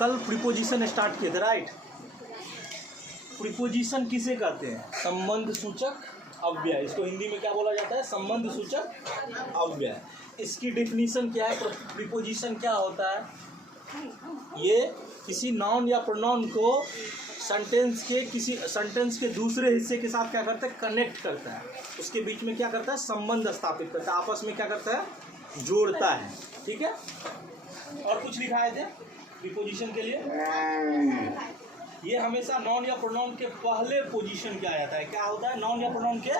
कल preposition start किए थे, राइट। प्रीपोजिशन किसे कहते हैं? संबंध सूचक अव्यय। इसको हिंदी में क्या बोला जाता है? संबंध सूचक अव्यय। इसकी डेफिनेशन क्या है? प्रीपोजिशन क्या होता है? ये किसी नाउन या प्रोनाउन को सेंटेंस के दूसरे हिस्से के साथ क्या करता है? कनेक्ट करता है। उसके बीच में क्या करता है? संबंध स्थापित करता है, आपस में क्या करता है? जोड़ता है। ठीक है। और कुछ लिखाए थे प्रीपोजिशन के लिए? ये हमेशा नाउन या प्रोनाउन के पहले पोजीशन क्या आता है? क्या होता है? नाउन या प्रोनाउन के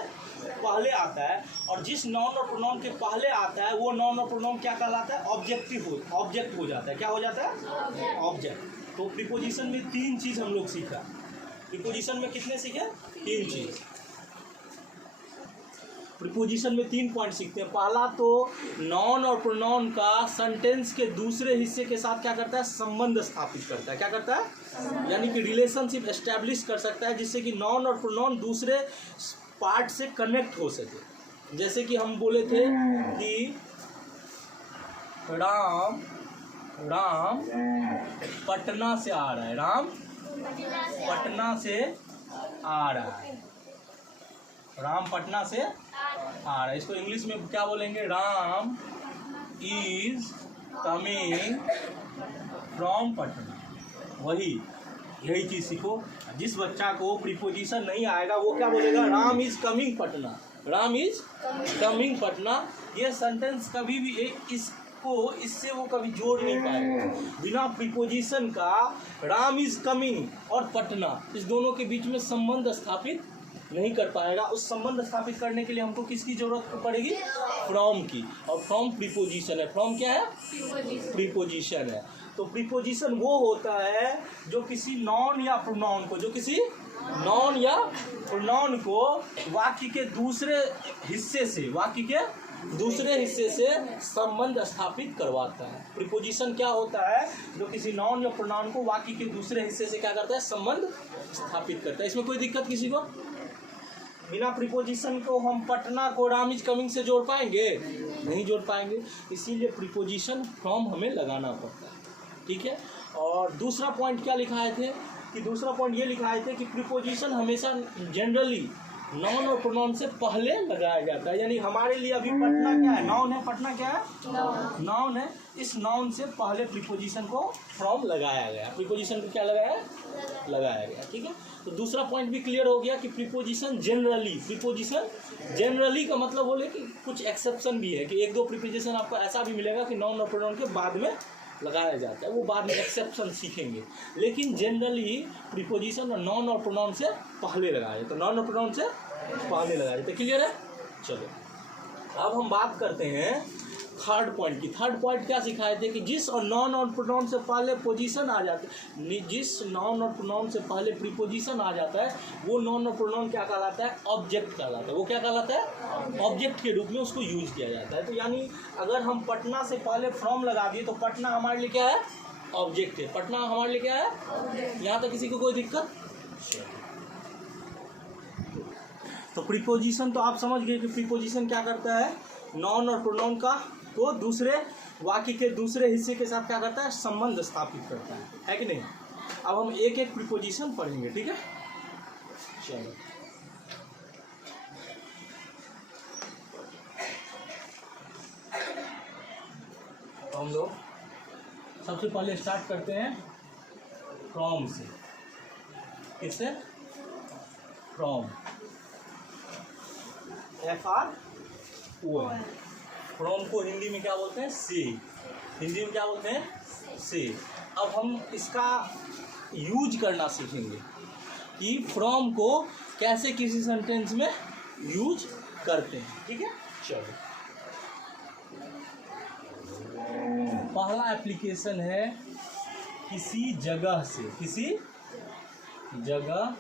पहले आता है। और जिस नाउन और प्रोनाउन के पहले आता है वो नाउन और प्रोनाउन क्या कहलाता है? ऑब्जेक्ट हो जाता है। क्या हो जाता है? ऑब्जेक्ट। तो प्रीपोजिशन में 3 चीज़ हम लोग सीखा। प्रीपोजिशन में कितने सीखे? 3 चीज़। प्रीपोजिशन में 3 पॉइंट सीखते हैं। पहला तो नाउन और प्रोनाउन का सेंटेंस के दूसरे हिस्से के साथ क्या करता है? संबंध स्थापित करता है। क्या करता है? यानी कि रिलेशनशिप एस्टैब्लिश कर सकता है, जिससे कि नाउन और प्रोनाउन दूसरे पार्ट से कनेक्ट हो सके। जैसे कि हम बोले थे कि राम पटना से आ रहा है। राम पटना से आ रहा है। राम पटना से आ रहा है। इसको इंग्लिश में क्या बोलेंगे? Ram is coming from Patna. यही चीज़ सीखो। जिस बच्चा को प्रीपोजिशन नहीं आएगा वो क्या बोलेगा? Ram is coming Patna. Ram is coming Patna. ये सेंटेंस कभी भी इससे वो कभी जोड़ नहीं पाएगा। बिना प्रीपोजिशन का राम इज कमिंग और पटना, इस दोनों के बीच में संबंध स्थापित नहीं कर पाएगा। उस संबंध स्थापित करने के लिए हमको किसकी जरूरत पड़ेगी? फ्रॉम की। और फ्रॉम प्रीपोजिशन है। फ्रॉम क्या है? प्रीपोजिशन है। तो प्रीपोजिशन वो होता है जो किसी नाउन या प्रोनाउन को वाक्य के दूसरे हिस्से से संबंध स्थापित करवाता है। प्रीपोजिशन क्या होता है? जो किसी नाउन या प्रोनाउन को वाक्य के दूसरे हिस्से से क्या करता है? संबंध स्थापित करता है। इसमें कोई दिक्कत किसी को? बिना प्रीपोजिशन को हम पटना को राम इज कमिंग से जोड़ पाएंगे? नहीं जोड़ पाएंगे। इसीलिए प्रीपोजिशन फ्रॉम हमें लगाना पड़ता है। ठीक है। और दूसरा पॉइंट क्या लिखाए थे? कि दूसरा पॉइंट ये लिखाए थे कि प्रीपोजिशन हमेशा जनरली नाउन और प्रोनाउन से पहले लगाया जाता है। यानी हमारे लिए अभी पटना क्या है? नाउन है। पटना क्या है? नाउन है। इस नाउन से पहले प्रीपोजिशन को फ्रॉम लगाया गया। प्रीपोजिशन को क्या लगाया गया। ठीक है। तो दूसरा पॉइंट भी क्लियर हो गया कि प्रीपोजिशन जनरली का मतलब बोले कि कुछ एक्सेप्शन भी है, कि 1-2 प्रीपोजिशन आपको ऐसा भी मिलेगा कि नाउन और प्रोनाउन के बाद में लगाया जाता है। वो बाद में एक्सेप्शन सीखेंगे। लेकिन जनरली प्रीपोजिशन और नाउन और प्रोनाउन से पहले लगाया जाता है। नाउन और प्रोनाउन से पहले लगाया जाता है। क्लियर है? चलो अब हम बात करते हैं थर्ड पॉइंट की। थर्ड पॉइंट क्या सिखाए थे? कि जिस और नाउन और प्रोनाउन से पहले पोजीशन आ जाता है, जिस नाउन और प्रोनाउन से पहले प्रीपोजिशन आ जाता है वो नाउन और प्रोनाउन क्या कहलाता है? ऑब्जेक्ट कहलाता है। वो क्या कहलाता है? ऑब्जेक्ट के रूप में उसको यूज किया जाता है। तो यानी अगर हम पटना से पहले फ्रॉम लगा दिए तो पटना हमारे लिए क्या है? ऑब्जेक्ट है। पटना हमारे लिए क्या है? यहाँ तक किसी को कोई दिक्कत? तो प्रीपोजिशन तो आप समझ गए कि प्रीपोजिशन क्या करता है? नाउन और प्रोनाउन का को दूसरे वाक्य के दूसरे हिस्से के साथ क्या करता है? संबंध स्थापित करता है कि नहीं? अब हम एक एक प्रीपोजिशन पढ़ेंगे। ठीक है। चलो हम लोग सबसे पहले स्टार्ट करते हैं फ्रॉम से। किससे? फ्रॉम। FROM। फ्रॉम को हिंदी में क्या बोलते हैं? से। हिंदी में क्या बोलते हैं? से। अब हम इसका यूज करना सीखेंगे कि फ्रॉम को कैसे किसी सेंटेंस में यूज करते हैं। ठीक है। चलो पहला एप्लीकेशन है किसी जगह से। किसी जगह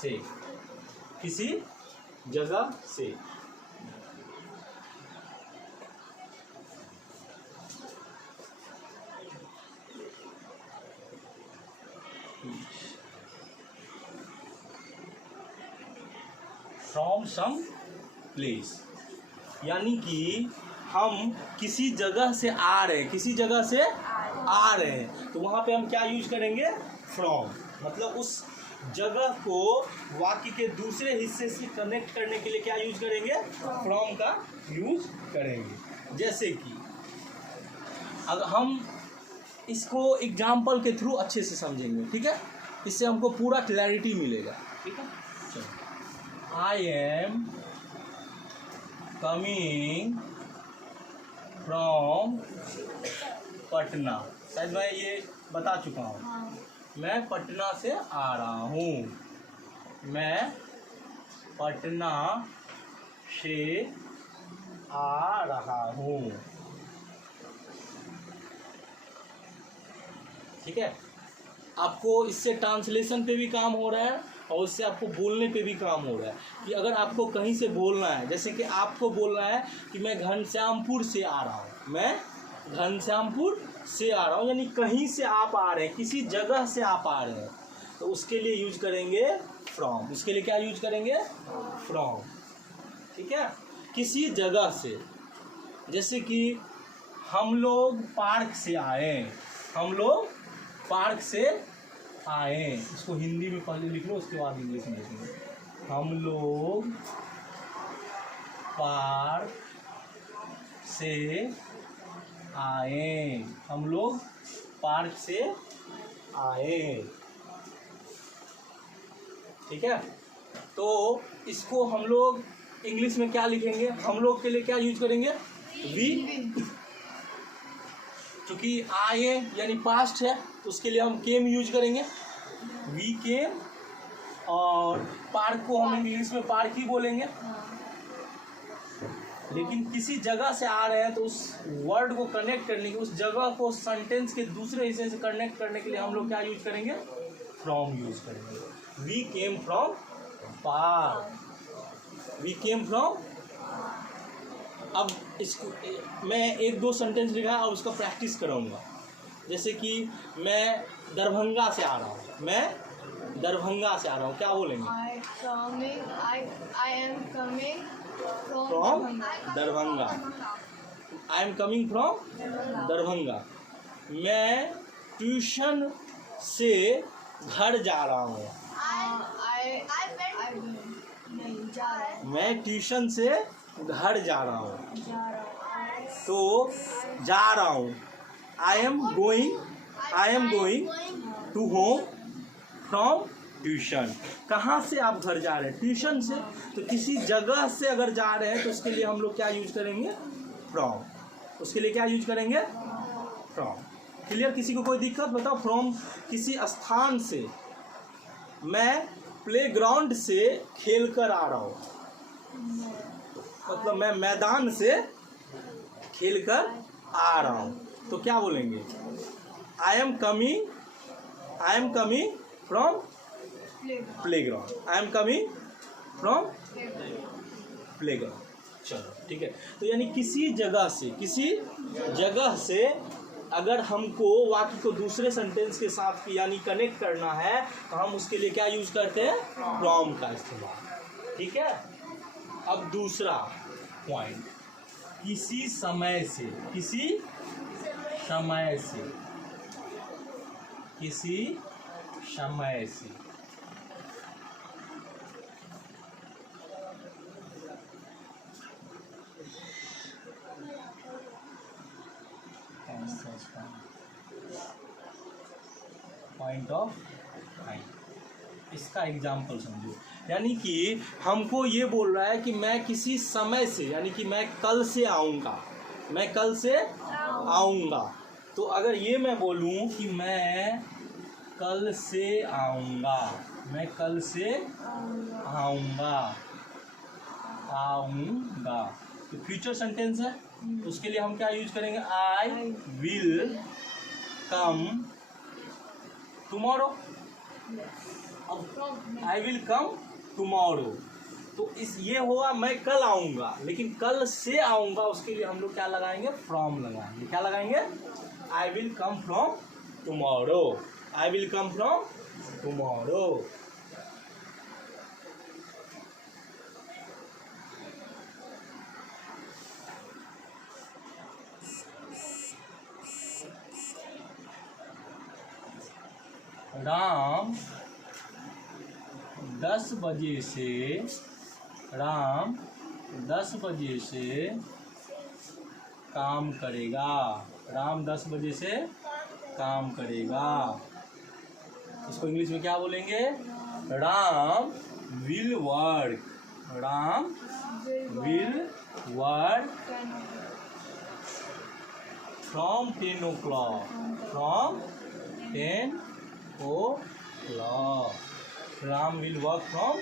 से। किसी जगह से। फ्रॉम सम प्लेस, यानी कि हम किसी जगह से आ रहे हैं। किसी जगह से आ रहे हैं, तो वहाँ पे हम क्या यूज करेंगे? फ्रॉम। मतलब उस जगह को वाक्य के दूसरे हिस्से से कनेक्ट करने के लिए क्या यूज करेंगे? फ्रॉम का यूज करेंगे। जैसे कि अगर हम इसको एग्जाम्पल के थ्रू अच्छे से समझेंगे, ठीक है, इससे हमको पूरा क्लैरिटी मिलेगा, ठीक है। चलो, I am coming from Patna. शायद मैं ये बता चुका हूँ। मैं पटना से आ रहा हूँ, मैं पटना से आ रहा हूँ, ठीक है। आपको इससे ट्रांसलेशन पे भी काम हो रहा है और इससे आपको बोलने पे भी काम हो रहा है कि अगर आपको कहीं से बोलना है, जैसे कि आपको बोलना है कि मैं घनश्यामपुर से आ रहा हूँ, मैं घनश्यामपुर से आ रहा हूँ, यानी कहीं से आप आ रहे हैं, किसी जगह से आप आ रहे हैं, तो उसके लिए यूज करेंगे फ्रॉम। उसके लिए क्या यूज करेंगे? फ्रॉम, ठीक है। किसी जगह से, जैसे कि हम लोग पार्क से आए, हम लोग पार्क से आए, इसको हिंदी में पहले लिख लो, उसके बाद इंग्लिश में लिखेंगे। हम लोग पार्क से आए, हम लोग पार्क से आए, ठीक है। तो इसको हम लोग इंग्लिश में क्या लिखेंगे? हम लोग के लिए क्या यूज करेंगे? वी। क्योंकि आए यानी पास्ट है, तो उसके लिए हम केम यूज करेंगे, वी केम। और पार्क को हम इंग्लिश में पार्क ही बोलेंगे। लेकिन किसी जगह से आ रहे हैं तो उस वर्ड को कनेक्ट करने के, उस जगह को सेंटेंस के दूसरे हिस्से से कनेक्ट करने के लिए हम लोग क्या यूज करेंगे? फ्रॉम यूज करेंगे। We came from park, we came from. अब इसको मैं एक दो सेंटेंस लिखा और उसका प्रैक्टिस कराऊंगा। जैसे कि मैं दरभंगा से आ रहा हूँ, मैं दरभंगा से आ रहा हूँ, क्या बोलेंगे? I am coming from Darbhanga. I am coming from Darbhanga. मैं ट्यूशन से घर जा रहा हूँ, मैं ट्यूशन से घर जा रहा हूँ, तो जा रहा हूँ। I am going to home from tuition. कहाँ से आप घर जा रहे हैं? ट्यूशन से। तो किसी जगह से अगर जा रहे हैं तो उसके लिए हम लोग क्या यूज करेंगे? फ्रॉम। उसके लिए क्या यूज करेंगे? फ्रॉम। क्लियर? किसी को कोई दिक्कत? बताओ। फ्रॉम किसी स्थान से, मैं प्लेग्राउंड से खेल कर आ रहा हूँ, मतलब मैं मैदान से खेल कर आ रहा हूँ, तो क्या बोलेंगे? I am coming from playground, I am coming from playground. चलो, ठीक है। तो यानी किसी जगह से अगर हमको वाक्य को दूसरे सेंटेंस के साथ यानी कनेक्ट करना है तो हम उसके लिए क्या यूज करते हैं? फ्रॉम का इस्तेमाल, ठीक है। अब दूसरा पॉइंट, किसी समय से, किसी समय से, किसी समय से। पॉइंट ऑफ टाइम, इसका एग्जाम्पल समझो। यानी कि हमको ये बोल रहा है कि मैं किसी समय से, यानी कि मैं कल से आऊँगा, मैं कल से आऊँगा। तो अगर ये मैं बोलूँ कि मैं कल से आऊँगा, मैं कल से आऊँगा, तो फ्यूचर सेंटेंस है, तो उसके लिए हम क्या यूज करेंगे? I will come tomorrow. अब आई विल कम टुमारो, तो इस ये हुआ मैं कल आऊँगा, लेकिन कल से आऊँगा उसके लिए हम लोग क्या लगाएंगे? फ्रॉम लगाएंगे। क्या लगाएंगे? I will come from tomorrow, I will come from tomorrow. Ram 10 बजे से राम 10 बजे से काम करेगा। राम 10 बजे से काम करेगा। इसको इंग्लिश में क्या बोलेंगे? Ram will work. Ram will work from 10 o'clock। From 10 o'clock। Ram will work from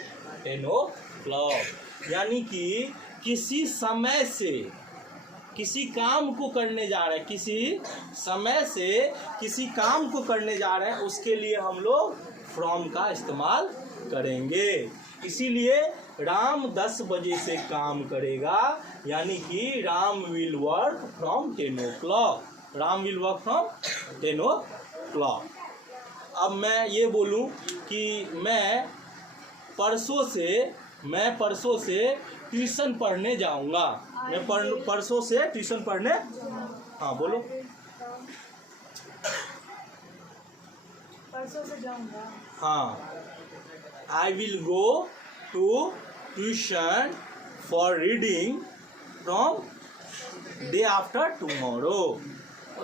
10 o'clock। यानी कि किसी समय से किसी काम को करने जा रहे हैं, किसी समय से किसी काम को करने जा रहे हैं, उसके लिए हम लोग फ्रॉम का इस्तेमाल करेंगे। इसीलिए राम 10 बजे से काम करेगा, यानी कि Ram will work from 10 o'clock। Ram will work from 10 o'clock। अब मैं ये बोलूं कि मैं परसों से ट्यूशन पढ़ने जाऊंगा। मैं परसों से ट्यूशन पढ़ने, हाँ बोलो। परसों से जाऊंगा। हाँ, I will go to tuition for reading from day after tomorrow.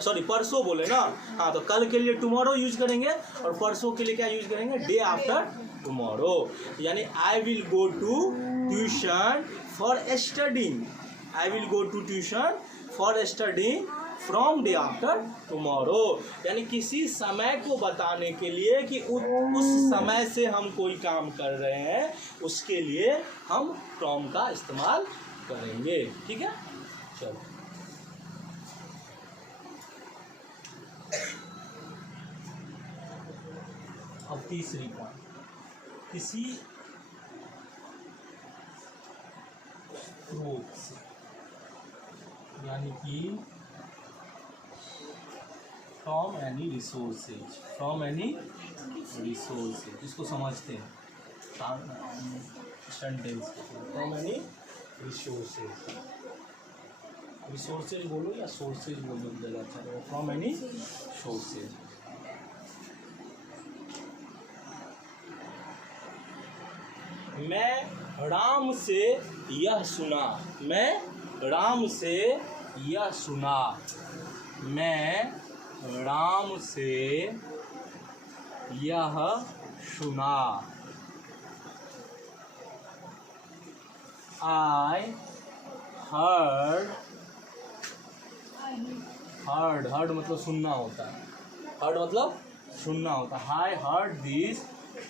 Sorry, परसों बोले ना। हाँ, तो कल के लिए टुमारो यूज करेंगे और परसों के लिए क्या यूज करेंगे? Day after tomorrow. यानी I will go to tuition for studying. I will go to tuition for studying from day after tomorrow. यानी किसी समय को बताने के लिए कि उस समय से हम कोई काम कर रहे हैं, उसके लिए हम फ्रॉम का इस्तेमाल करेंगे। ठीक है, चलो। अब तीसरी पॉइंट, किसी स्रोत से, यानी कि from any resources. From any resources, इसको समझते हैं sentence. From any resources. Resources बोलो या सोर्सेज बोलो, ज़्यादा अच्छा रहेगा। From any sources. मैं राम से यह सुना। मैं राम से यह सुना। मैं राम से यह सुना। I heard. हर्ड मतलब सुनना होता है। हर्ड मतलब सुनना होता है। I heard this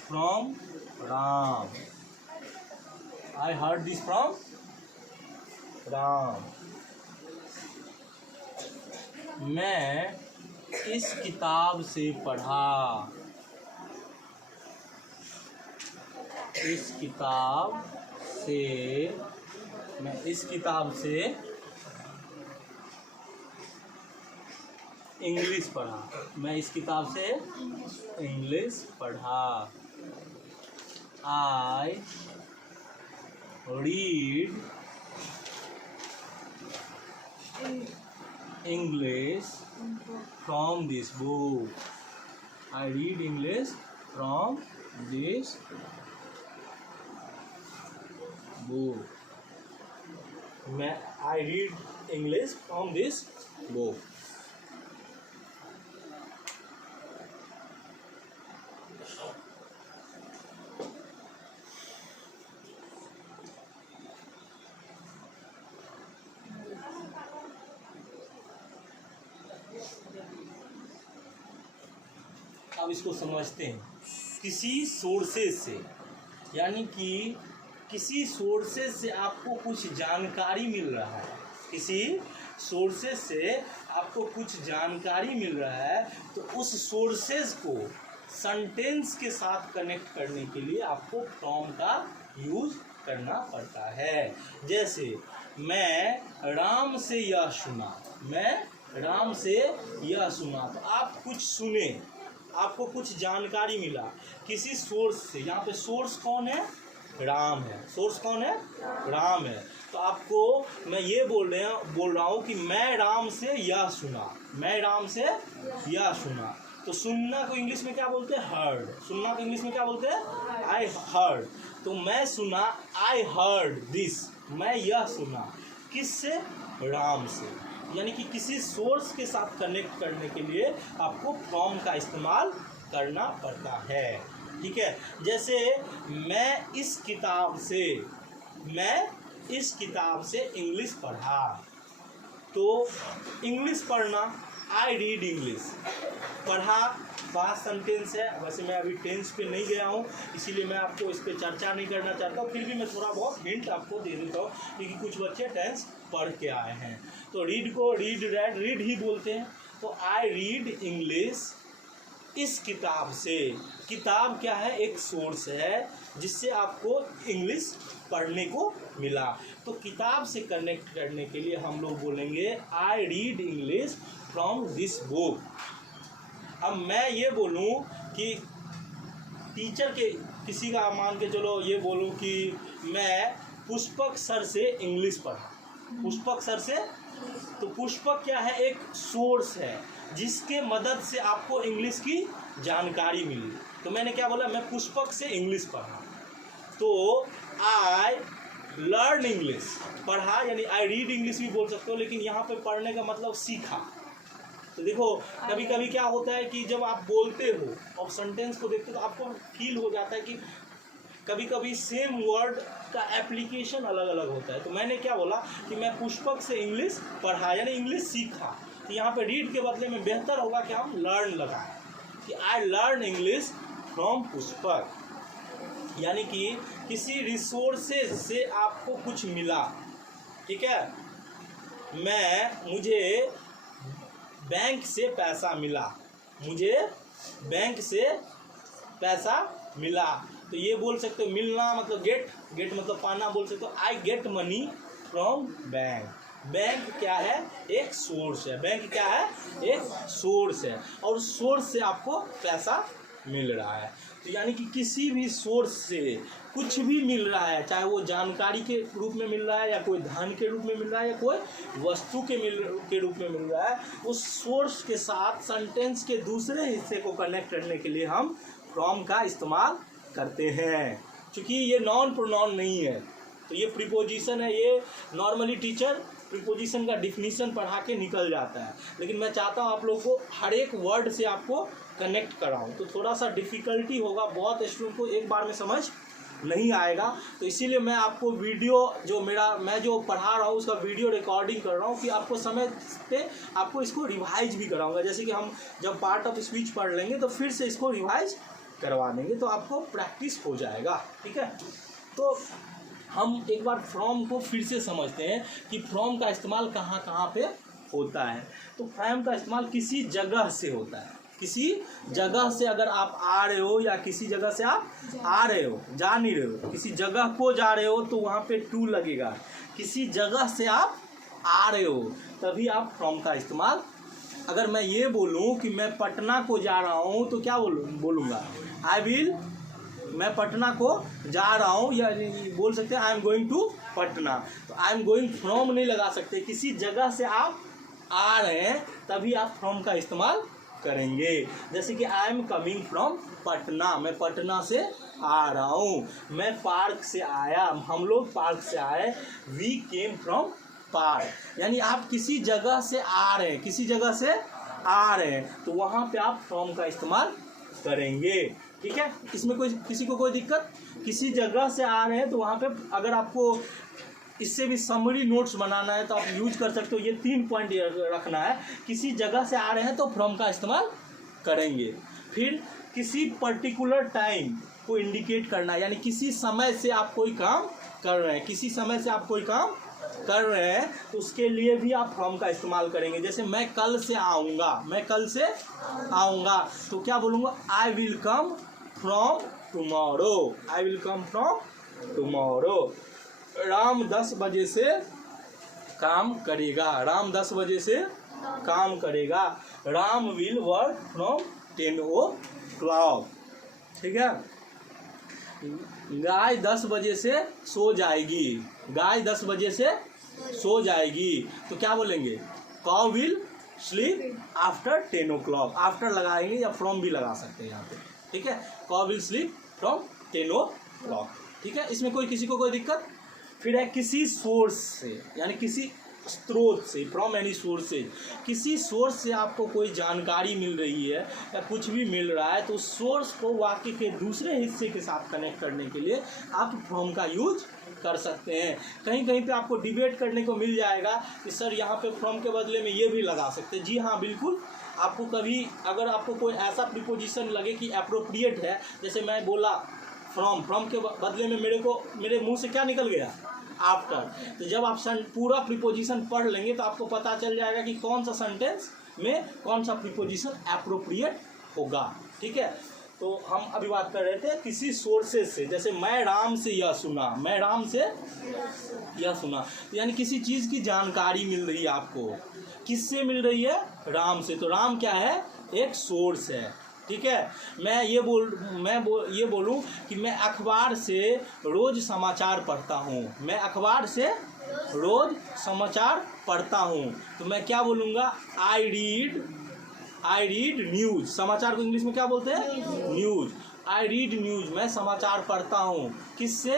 from Ram. I heard this from Ram. मैं इस किताब से पढ़ा। इस किताब से इंग्लिश पढ़ा। मैं इस किताब से इंग्लिश पढ़ा। I read English from this book. I read English from this book. I read English from this book. अब इसको समझते हैं। किसी सोर्सेज से, यानी कि किसी सोर्सेज से आपको कुछ जानकारी मिल रहा है। किसी सोर्सेज से आपको कुछ जानकारी मिल रहा है, तो उस सोर्सेज को सेंटेंस के साथ कनेक्ट करने के लिए आपको फ्रॉम का यूज करना पड़ता है। जैसे मैं राम से यह सुना। मैं राम से यह सुना, तो आप कुछ सुने, आपको कुछ जानकारी मिला किसी सोर्स से। यहाँ पे सोर्स कौन है? राम है। सोर्स कौन है? राम है। तो आपको मैं ये बोल रहा हूँ कि मैं राम से यह सुना। मैं राम से यह सुना। तो तो सुनना को इंग्लिश में क्या बोलते हैं? हर्ड। सुनना को इंग्लिश में क्या बोलते हैं? I heard. तो मैं सुना, आई हर्ड दिस, मैं यह सुना। किससे? राम से। यानी कि किसी सोर्स के साथ कनेक्ट करने के लिए आपको फ्रॉम का इस्तेमाल करना पड़ता है। ठीक है, जैसे मैं इस किताब से इंग्लिश पढ़ा। तो इंग्लिश पढ़ना, आई रीड इंग्लिश। पढ़ा पास्ट सेंटेंस है। वैसे मैं अभी टेंस पे नहीं गया हूँ, इसीलिए मैं आपको इस पर चर्चा नहीं करना चाहता हूँ। फिर भी मैं थोड़ा बहुत हिंट आपको दे देता हूँ, क्योंकि कुछ बच्चे टेंस पढ़ के आए हैं। तो रीड को रीड ही बोलते हैं। तो आई रीड इंग्लिश इस किताब से। किताब क्या है? एक सोर्स है जिससे आपको इंग्लिश पढ़ने को मिला। तो किताब से कनेक्ट करने के लिए हम लोग बोलेंगे I read English from this book. अब मैं ये बोलूँ कि टीचर के किसी का मान के चलो ये बोलूँ कि मैं पुष्पक सर से इंग्लिश पढ़ा। पुष्पक सर से, तो पुष्पक क्या है? एक सोर्स है जिसके मदद से आपको इंग्लिश की जानकारी मिली। तो मैंने क्या बोला? मैं पुष्पक से इंग्लिश पढ़ा। तो आई लर्न इंग्लिश, पढ़ा, यानी आई रीड इंग्लिश भी बोल सकते हो, लेकिन यहाँ पे पढ़ने का मतलब सीखा। तो देखो कभी कभी क्या होता है कि जब आप बोलते हो और सेंटेंस को देखते हो तो आपको फील हो जाता है कि कभी कभी सेम वर्ड का एप्लीकेशन अलग अलग होता है। तो मैंने क्या बोला कि मैं पुष्पक से इंग्लिश पढ़ा, यानी इंग्लिश सीखा। तो यहाँ पे रीड के बदले में बेहतर होगा कि हम लर्न लगाएं, कि I learn English from Pushpak. यानी कि किसी रिसोर्सेज से आपको कुछ मिला। ठीक है, मुझे बैंक से पैसा मिला, मुझे बैंक से पैसा मिला। तो ये बोल सकते हो, मिलना मतलब गेट मतलब पाना बोल सकते हो। I get money from bank. Bank क्या है? एक सोर्स है। बैंक क्या है? एक सोर्स है, और सोर्स से आपको पैसा मिल रहा है। तो यानी कि किसी भी सोर्स से कुछ भी मिल रहा है, चाहे वो जानकारी के रूप में मिल रहा है, या कोई धन के रूप में मिल रहा है, या कोई वस्तु के रूप में मिल रहा है, उस सोर्स के साथ सेंटेंस के दूसरे हिस्से को कनेक्ट करने के लिए हम फ्रॉम का इस्तेमाल करते हैं। क्योंकि ये नॉन प्रोनाउन नहीं है, तो ये प्रीपोजिशन है। ये नॉर्मली टीचर प्रीपोजिशन का डिफिनीशन पढ़ा के निकल जाता है, लेकिन मैं चाहता हूँ आप लोगों को हर एक वर्ड से आपको कनेक्ट कराऊँ। तो थोड़ा सा डिफ़िकल्टी होगा, बहुत स्टूडेंट को एक बार में समझ नहीं आएगा। तो इसीलिए मैं आपको वीडियो मैं जो पढ़ा रहा हूँ उसका वीडियो रिकॉर्डिंग कर रहा हूँ, कि आपको समय पे आपको इसको रिवाइज भी कराऊंगा। जैसे कि हम जब पार्ट ऑफ स्पीच पढ़ लेंगे तो फिर से इसको रिवाइज करवा देंगे, तो आपको प्रैक्टिस हो जाएगा। ठीक है, तो हम एक बार फ्रॉम को फिर से समझते हैं कि फ्रॉम का इस्तेमाल कहाँ कहाँ पे होता है। तो फ्रॉम का इस्तेमाल किसी जगह से होता है। किसी जगह से अगर आप आ रहे हो, या किसी जगह से आप आ रहे हो, जा नहीं रहे हो, किसी जगह को जा रहे हो, तो वहाँ पे टू लगेगा। किसी जगह से आप आ रहे हो तभी आप फ्रॉम का इस्तेमाल। अगर मैं ये बोलूँ कि मैं पटना को जा रहा हूँ, तो क्या बोलूँगा? आई विल, मैं पटना को जा रहा हूँ, या बोल सकते हैं I am going to Patna. तो आई एम गोइंग फ्रॉम नहीं लगा सकते, किसी जगह से आप आ रहे हैं तभी आप फ्रॉम का इस्तेमाल करेंगे। जैसे कि I am coming from Patna, मैं पटना से आ रहा हूँ। मैं पार्क से आया, हम लोग पार्क से आए। We came from park. यानी आप किसी जगह से आ रहे हैं, किसी जगह से आ रहे हैं, तो वहाँ पे आप फ्रॉम का इस्तेमाल करेंगे। ठीक है, इसमें किसी को कोई दिक्कत? किसी जगह से आ रहे हैं तो वहाँ पे अगर आपको इससे भी समरी नोट्स बनाना है तो आप यूज कर सकते हो। ये 3 पॉइंट रखना है। किसी जगह से आ रहे हैं तो फ्रॉम का इस्तेमाल करेंगे। फिर किसी पर्टिकुलर टाइम को इंडिकेट करना, यानी किसी समय से आप कोई काम कर रहे हैं, किसी समय से आप कोई काम कर रहे हैं, तो उसके लिए भी आप फ्रॉम का इस्तेमाल करेंगे। जैसे मैं कल से आऊँगा, मैं कल से आऊँगा, तो क्या बोलूँगा? I will come from tomorrow, I will come from tomorrow. Ram 10 बजे से काम करेगा, राम 10 बजे से काम करेगा। Ram will work from 10 o'clock। ठीक है, गाय 10 बजे से सो जाएगी, गाय 10 बजे से सो जाएगी, तो क्या बोलेंगे? Cow will sleep after 10 o'clock। After लगाएंगे या फ्रॉम भी लगा सकते हैं यहाँ पे, ठीक है। कॉ विल स्लीप फ्रॉम 10 o'clock, ठीक है। इसमें कोई किसी को कोई दिक्कत। फिर है किसी सोर्स से, यानी किसी स्रोत से, फ्रॉम एनी सोर्सेज। किसी सोर्स से आपको कोई जानकारी मिल रही है या कुछ भी मिल रहा है तो उस सोर्स को वाक्य के दूसरे हिस्से के साथ कनेक्ट करने के लिए आप फ्रॉम का यूज कर सकते हैं। कहीं कहीं पे आपको डिबेट करने को मिल जाएगा कि सर यहाँ पे फ्रॉम के बदले में ये भी लगा सकते हैं। जी हाँ, बिल्कुल। आपको कभी अगर आपको कोई ऐसा प्रीपोजिशन लगे कि अप्रोप्रिएट है, जैसे मैं बोला फ्रॉम के बदले में मेरे मुंह से क्या निकल गया, आफ्टर, तो जब आप पूरा प्रीपोजिशन पढ़ लेंगे तो आपको पता चल जाएगा कि कौन सा सेंटेंस में कौन सा प्रीपोजिशन अप्रोप्रिएट होगा, ठीक है। तो हम अभी बात कर रहे थे किसी सोर्सेज से, जैसे मैं राम से यह सुना, मैं राम से यह सुना, यानी किसी चीज़ की जानकारी मिल रही है आपको। किससे मिल रही है, राम से। तो राम क्या है, एक सोर्स है, ठीक है। मैं ये बोलूँ कि मैं अखबार से रोज़ समाचार पढ़ता हूँ, मैं अखबार से रोज़ समाचार पढ़ता हूँ, तो मैं क्या बोलूँगा, आई रीड न्यूज़। समाचार को इंग्लिश में क्या बोलते हैं, न्यूज़। आई रीड न्यूज़, मैं समाचार पढ़ता हूँ। किससे,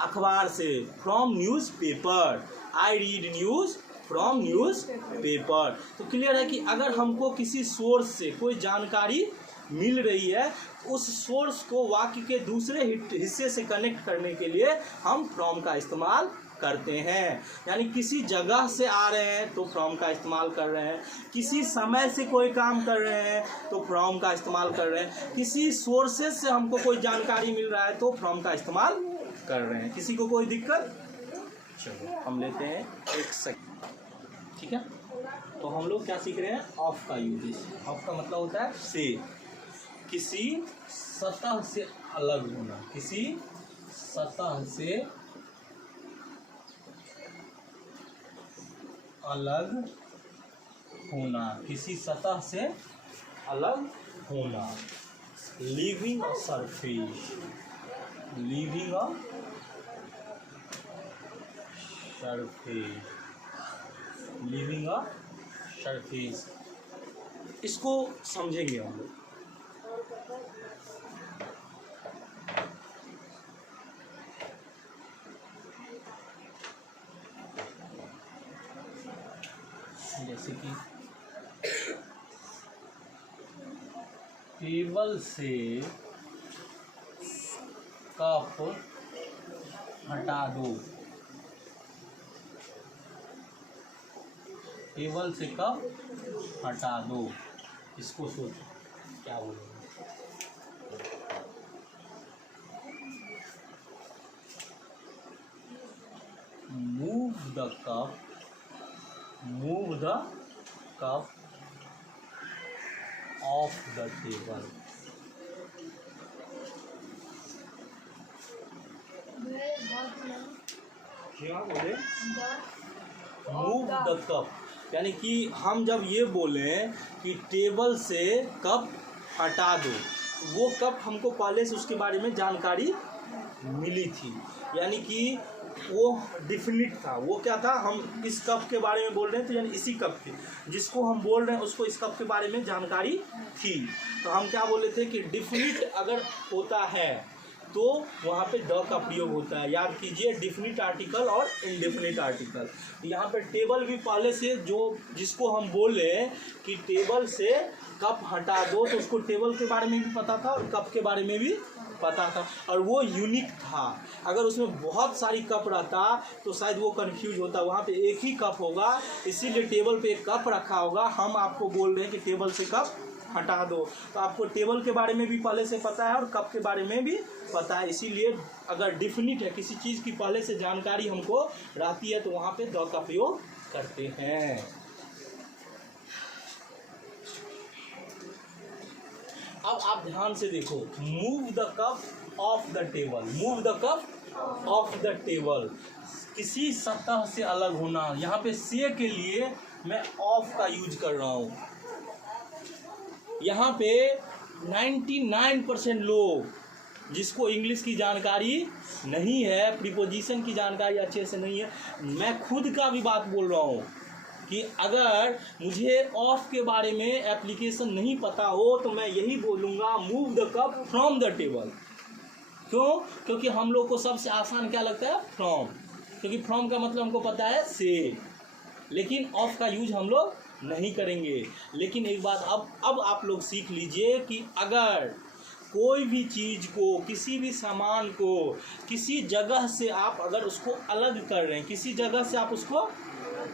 अखबार से, from news paper. I read news from news paper. तो क्लियर है कि अगर हमको किसी सोर्स से कोई जानकारी मिल रही है, उस सोर्स को वाक्य के दूसरे हिस्से से कनेक्ट करने के लिए हम फ्रॉम का इस्तेमाल करते हैं। यानी किसी जगह से आ रहे हैं तो फ्रॉम का इस्तेमाल कर रहे हैं, किसी समय से कोई काम कर रहे हैं तो फ्रॉम का इस्तेमाल कर रहे हैं, किसी सोर्सेज से हमको कोई जानकारी मिल रहा है तो फ्रॉम का इस्तेमाल कर रहे हैं। किसी को कोई दिक्कत। चलो हम लेते हैं एक सेकंड, ठीक है। तो हम लोग क्या सीख रहे हैं, ऑफ का यूज। ऑफ का मतलब होता है से, किसी सतह से अलग होना, किसी सतह से अलग होना, किसी सतह से अलग होना। Leaving a surface, leaving a surface, leaving a surface. इसको समझेंगे हम लोग। जैसे कि टेबल से कप हटा दो, टेबल से कप हटा दो। इसको सोचो क्या बोलोगे। Move the cup, move the cup off the table। क्या बोले, मूव द कप, यानी कि हम जब ये बोलें कि टेबल से कप हटा दो, वो कप हमको पहले से उसके बारे में जानकारी मिली थी, यानी कि वो डिफिनिट था। वो क्या था, हम इस कप के बारे में बोल रहे हैं तो यानी इसी कप के, जिसको हम बोल रहे हैं उसको इस कप के बारे में जानकारी थी। तो हम क्या बोले थे कि डिफिनिट अगर होता है तो वहाँ पे द का प्रयोग होता है। याद कीजिए, डिफिनिट आर्टिकल और इनडेफिनिट आर्टिकल। यहाँ पे टेबल भी पहले से जिसको हम बोले कि टेबल से कप हटा दो, तो उसको टेबल के बारे में भी पता था और कप के बारे में भी पता था, और वो यूनिक था। अगर उसमें बहुत सारी कप रहता तो शायद वो कंफ्यूज होता। वहाँ पे एक ही कप होगा, इसीलिए टेबल पे एक कप रखा होगा। हम आपको बोल रहे हैं कि टेबल से कप हटा दो, तो आपको टेबल के बारे में भी पहले से पता है और कप के बारे में भी पता है। इसीलिए अगर डिफिनिट है, किसी चीज़ की पहले से जानकारी हमको रहती है, तो वहाँ पे द का प्रयोग करते हैं। अब आप ध्यान से देखो, move the cup of the table, move the cup of the table, किसी सतह से अलग होना। यहाँ पे से के लिए मैं ऑफ का यूज कर रहा हूँ। यहाँ पे 99% लोग जिसको इंग्लिश की जानकारी नहीं है, प्रीपोजिशन की जानकारी अच्छे से नहीं है, मैं खुद का भी बात बोल रहा हूँ, कि अगर मुझे ऑफ के बारे में एप्लीकेशन नहीं पता हो तो मैं यही बोलूँगा move the cup from the table. क्यों? क्योंकि हम लोग को सबसे आसान क्या लगता है? फ्रॉम, क्योंकि फ्रॉम का मतलब हमको पता है से, लेकिन ऑफ का यूज हम लोग नहीं करेंगे। लेकिन एक बात अब आप लोग सीख लीजिए कि अगर कोई भी चीज़ को, किसी भी सामान को किसी जगह से आप अगर उसको अलग कर रहे हैं, किसी जगह से आप उसको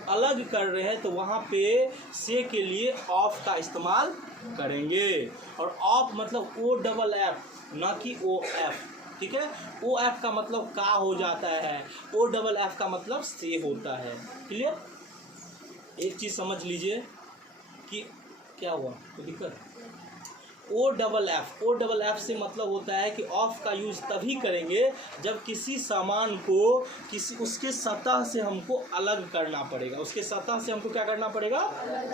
अलग कर रहे हैं, तो वहाँ पे से के लिए ऑफ का इस्तेमाल करेंगे। और ऑफ मतलब ओ डबल एफ, ना कि ओ एफ। ठीक है, ओ एफ का मतलब का हो जाता है, ओ डबल एफ का मतलब से होता है। क्लियर? एक चीज़ समझ लीजिए कि क्या हुआ, तो दिक्कत। ओ डबल एफ से मतलब होता है कि ऑफ का यूज़ तभी करेंगे जब किसी सामान को उसके सतह से हमको अलग करना पड़ेगा, उसके सतह से हमको क्या करना पड़ेगा?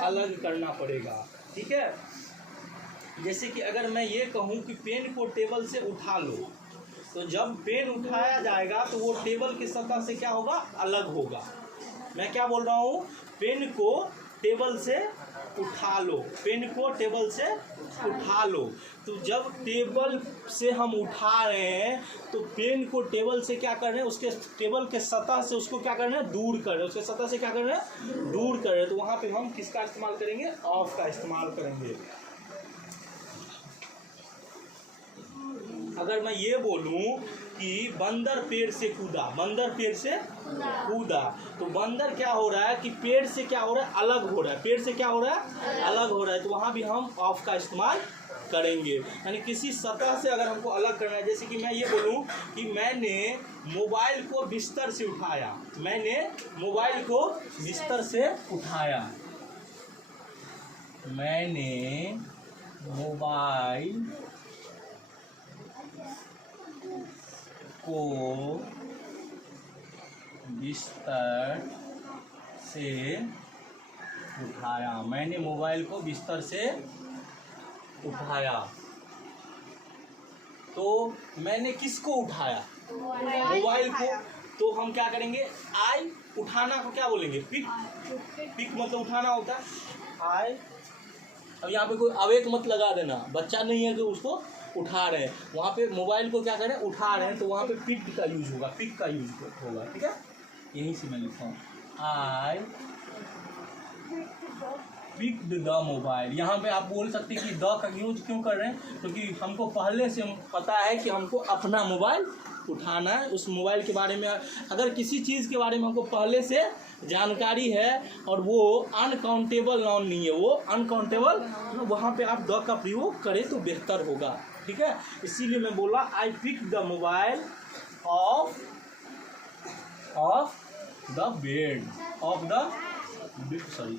अलग करना पड़ेगा। ठीक है, जैसे कि अगर मैं ये कहूँ कि पेन को टेबल से उठा लो, तो जब पेन उठाया जाएगा तो वो टेबल की सतह से क्या होगा? अलग होगा। मैं क्या बोल रहा हूँ? पेन को टेबल से उठा लो, पेन को टेबल से उठा लो। तो जब टेबल से हम उठा रहे हैं तो पेन को टेबल से क्या कर रहे हैं? उसके टेबल के सतह से उसको क्या कर रहे हैं? दूर कर रहे हैं। उसके सतह से क्या कर रहे हैं? दूर कर रहे हैं। तो वहाँ पे हम किसका इस्तेमाल करेंगे? ऑफ का इस्तेमाल करेंगे। अगर मैं ये बोलूं कि बंदर पेड़ से कूदा, बंदर पेड़ से कूदा, तो बंदर क्या हो रहा है कि पेड़ से क्या हो रहा है? अलग हो रहा है। पेड़ से क्या हो रहा है? अलग हो रहा है। तो वहाँ भी हम ऑफ का इस्तेमाल करेंगे। यानी किसी सतह से अगर हमको अलग करना है, जैसे कि मैं ये बोलूं कि मैंने मोबाइल को बिस्तर से उठाया, मैंने मोबाइल को बिस्तर से उठाया, मैंने मोबाइल को बिस्तर से उठाया, मैंने मोबाइल को बिस्तर से उठाया। तो मैंने किसको उठाया? मोबाइल को। तो हम क्या करेंगे? आई, उठाना को क्या बोलेंगे? पिक। पिक मतलब उठाना होता है। आई। अब यहाँ पे कोई अवेक मत लगा देना, बच्चा नहीं है कि उसको उठा रहे हैं। वहाँ पे मोबाइल को क्या करें? उठा रहे हैं, तो वहाँ पे पिक का यूज होगा, पिक का यूज होगा। ठीक है, यहीं से मैं लिखता हूँ आई पिक्ड द मोबाइल। यहाँ पे आप बोल सकते हैं कि द का यूज क्यों कर रहे हैं? क्योंकि हमको पहले से पता है कि हमको अपना मोबाइल उठाना है। उस मोबाइल के बारे में अगर किसी चीज़ के बारे में हमको पहले से जानकारी है और वो अनकाउंटेबल नाउन नहीं है, वो अनकाउंटेबल, तो वहाँ पे आप द का प्रयोग करें तो बेहतर होगा। ठीक है, इसीलिए मैं बोला I pick the mobile off the bed, off the sorry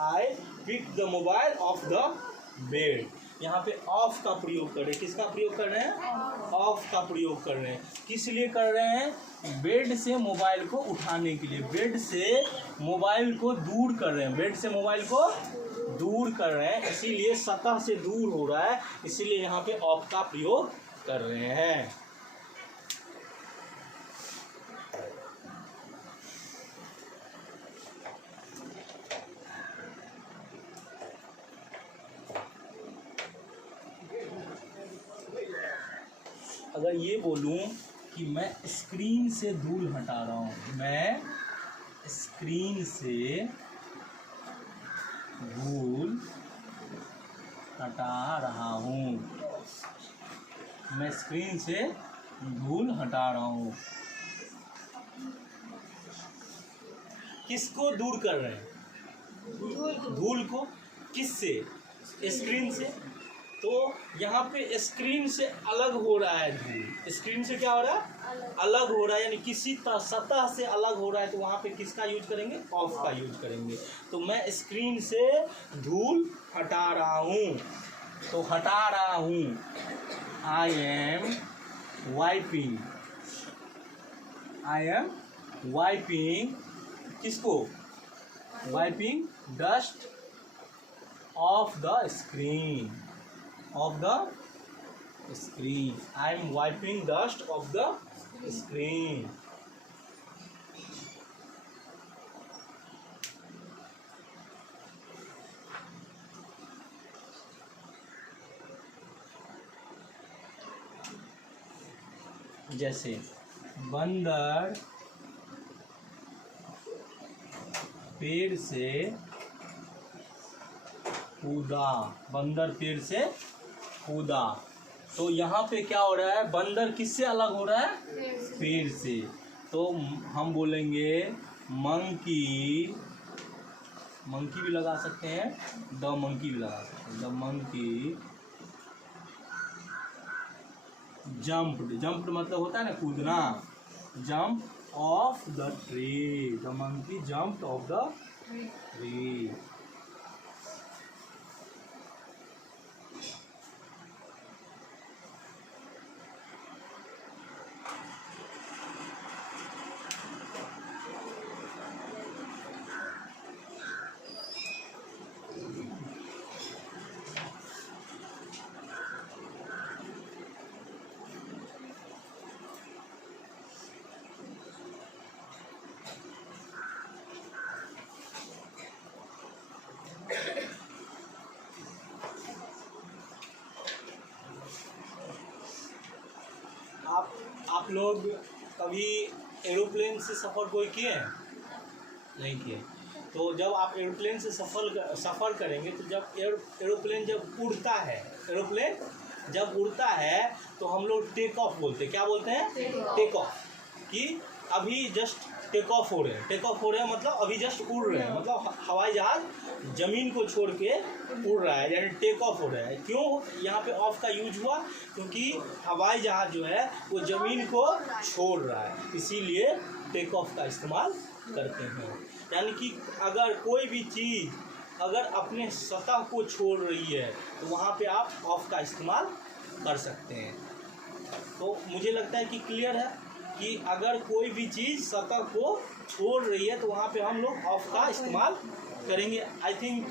I pick the mobile off the bed. यहाँ पे ऑफ का प्रयोग कर रहे हैं। किसका प्रयोग कर रहे हैं? ऑफ का प्रयोग कर रहे हैं। किस लिए कर रहे हैं? बेड से मोबाइल को उठाने के लिए, बेड से मोबाइल को दूर कर रहे हैं, बेड से मोबाइल को दूर कर रहे हैं, इसीलिए सतह से दूर हो रहा है, इसीलिए यहाँ पे ऑफ का प्रयोग कर रहे हैं। अगर ये बोलूं कि मैं स्क्रीन से धूल हटा रहा हूँ, मैं स्क्रीन से धूल हटा रहा हूँ, मैं स्क्रीन से धूल हटा रहा हूँ। किसको दूर कर रहे हैं? धूल को। किससे? स्क्रीन से। तो यहाँ पे स्क्रीन से अलग हो रहा है धूल, स्क्रीन से क्या हो रहा है? अलग हो रहा है, यानी किसी सतह से अलग हो रहा है। तो वहाँ पे किसका यूज करेंगे? ऑफ का यूज करेंगे। तो मैं स्क्रीन से धूल हटा रहा हूँ, तो हटा रहा हूँ I am wiping, I am wiping किसको? Wiping dust off the screen, of the screen. I am wiping dust of the screen. जैसे बंदर पेड़ से कूदा, बंदर पेड़ से कूदा। तो यहाँ पे क्या हो रहा है, बंदर किससे अलग हो रहा है, पेड़ से। तो हम बोलेंगे मंकी, मंकी भी लगा सकते हैं, द मंकी भी लगा सकते हैं, द मंकी जंप्ड, जंप्ड मतलब होता है ना कूदना, jump of the tree, the monkey jumped of the tree. आप लोग कभी एरोप्लेन से सफ़र कोई किए हैं? नहीं किए। तो जब आप एरोप्लेन से सफ़र करेंगे तो जब एरोप्लेन जब उड़ता है, एरोप्लेन जब उड़ता है तो हम लोग टेक ऑफ बोलते हैं। क्या बोलते हैं? Take off. कि अभी जस्ट टेक ऑफ हो रहे हैं, टेक ऑफ हो रहे हैं मतलब अभी जस्ट उड़ रहे हैं, मतलब हवाई जहाज ज़मीन को छोड़ के उड़ रहा है, यानी टेक ऑफ हो रहा है। क्यों यहाँ पे ऑफ का यूज हुआ? क्योंकि हवाई जहाज जो है वो ज़मीन को छोड़ रहा है, इसीलिए टेक ऑफ का इस्तेमाल करते हैं। यानी कि अगर कोई भी चीज़ अगर अपने सतह को छोड़ रही है तो वहाँ पे आप ऑफ का इस्तेमाल कर सकते हैं। तो मुझे लगता है कि क्लियर है कि अगर कोई भी चीज़ सतह को छोड़ रही है तो वहाँ पे हम लोग ऑफ का इस्तेमाल करेंगे। आई थिंक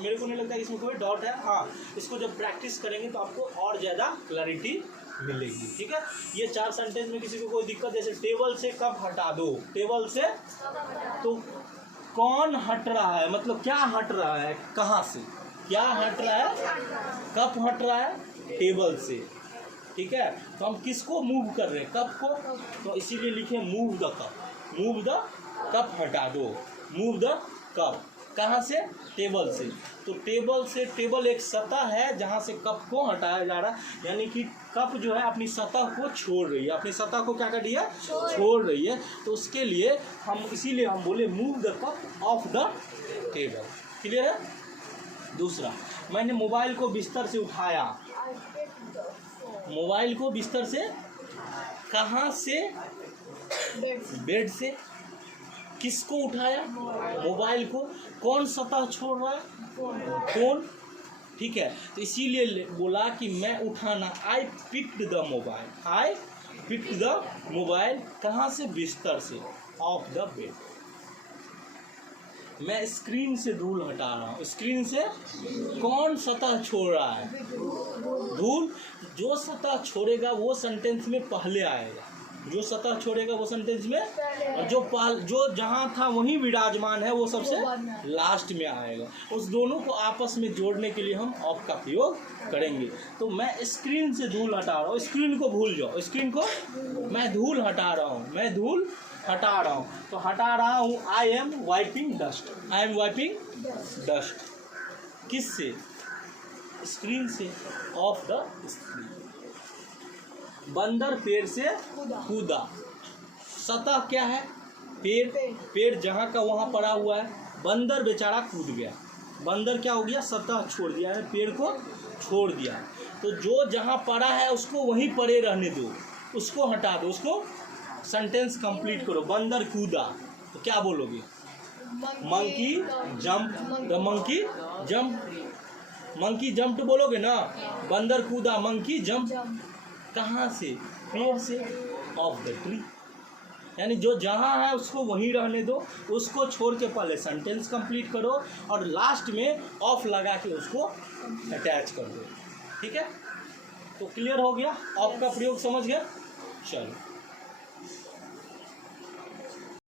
मेरे को नहीं लगता कि इसमें कोई डाउट है। हाँ, इसको जब प्रैक्टिस करेंगे तो आपको और ज़्यादा क्लैरिटी मिलेगी। ठीक है, ये 4 सेंटेंस में किसी को कोई दिक्कत, जैसे टेबल से कप हटा दो, टेबल से तो कौन हट रहा है, मतलब क्या हट रहा है, कहाँ से, क्या हट रहा है, कप हट रहा है टेबल से। ठीक है, तो हम किसको मूव कर रहे हैं, कप को, तो इसीलिए लिखे move the cup, move the cup हटा दो, मूव द कप, कहाँ से, टेबल से। तो टेबल से, टेबल एक सतह है जहाँ से कप को हटाया जा रहा है, यानी कि कप जो है अपनी सतह को छोड़ रही है, अपनी सतह को क्या कर रही है, छोड़ रही है। तो उसके लिए हम, इसीलिए हम बोले move the cup of the table. Clear है? दूसरा, मैंने मोबाइल को बिस्तर से उठाया, मोबाइल को बिस्तर से, कहाँ से, बेड से। किसको उठाया, मोबाइल को। कौन सतह छोड़ रहा है, फोन। ठीक है, तो इसीलिए बोला कि मैं उठाना, I picked the mobile, I picked the mobile, कहाँ से, बिस्तर से, ऑफ द बेड। मैं स्क्रीन से धूल हटा रहा हूँ, स्क्रीन से कौन सतह छोड़ रहा है, धूल। जो सतह छोड़ेगा वो सेंटेंस में पहले आएगा, जो सतह छोड़ेगा वो सेंटेंस में, और जो जहाँ था वहीं विराजमान है वो सबसे लास्ट में आएगा। उस दोनों को आपस में जोड़ने के लिए हम ऑफ का प्रयोग करेंगे। तो मैं स्क्रीन से धूल हटा रहा हूँ, स्क्रीन को भूल जाओ, स्क्रीन को, मैं धूल हटा रहा हूँ, मैं धूल हटा रहा हूँ, तो हटा रहा हूँ, I am wiping dust, I am wiping dust. किससे, स्क्रीन से, ऑफ द स्क्रीन। बंदर पेड़ से कूदा, सतह क्या है, पेड़, पेड़ जहाँ का वहाँ पड़ा हुआ है, बंदर बेचारा कूद गया, बंदर क्या हो गया, सतह छोड़ दिया है, पेड़ को छोड़ दिया। तो जो जहाँ पड़ा है उसको वहीं पड़े रहने दो, उसको हटा दो, उसको सेंटेंस कंप्लीट करो। बंदर कूदा तो क्या बोलोगे, monkey jump, the monkey jump, monkey jump बोलोगे ना। बंदर कूदा, मंकी जंप, कहाँ से, पेड़ से, ऑफ द ट्री। यानी जो जहाँ है उसको वहीं रहने दो, उसको छोड़ के पहले सेंटेंस कंप्लीट करो और लास्ट में ऑफ लगा के उसको अटैच कर दो। ठीक है, तो क्लियर हो गया, ऑफ का प्रयोग समझ गया। चलो।